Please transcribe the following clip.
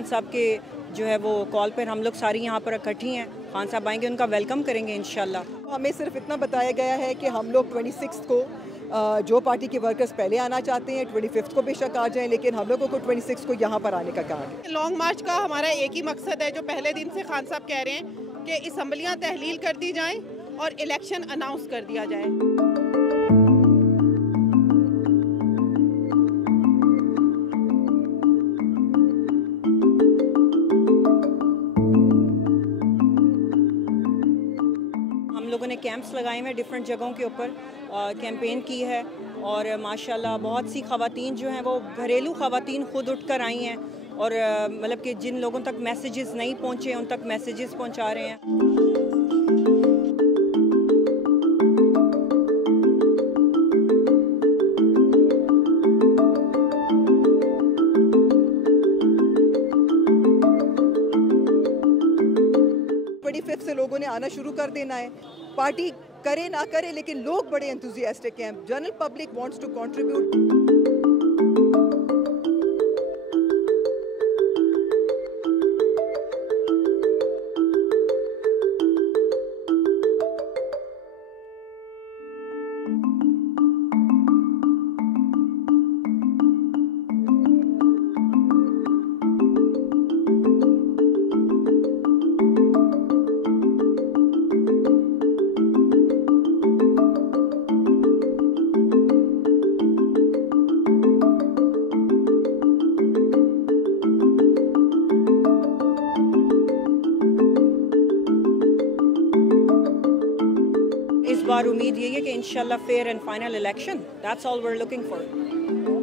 खान साहब के जो है वो कॉल पर हम लोग सारी यहाँ पर इकट्ठी हैं। खान साहब आएंगे, उनका वेलकम करेंगे इंशाल्लाह। हमें सिर्फ इतना बताया गया है कि हम लोग 26 को जो पार्टी के वर्कर्स पहले आना चाहते हैं 25 को बेशक आ जाएं, लेकिन हम लोगों को 26 को यहाँ पर आने का कहा है। लॉन्ग मार्च का हमारा एक ही मकसद है, जो पहले दिन से खान साहब कह रहे हैं कि असम्बलियाँ तहलील कर दी जाएं और इलेक्शन अनाउंस कर दिया जाए। हम लोगों ने कैंप्स लगाए हुए डिफरेंट जगहों के ऊपर, कैंपेन की है और माशाल्लाह बहुत सी ख़वातीन जो हैं वो घरेलू ख़वातीन खुद उठकर आई हैं और मतलब कि जिन लोगों तक मैसेजेस नहीं पहुँचे उन तक मैसेजेस पहुँचा रहे हैं। से लोगों ने आना शुरू कर देना है, पार्टी करे ना करे, लेकिन लोग बड़े एंथुसियास्टिक हैं। General public wants to contribute. इस बार उम्मीद यही है कि इंशाल्लाह fair and final election, that's all we are looking for.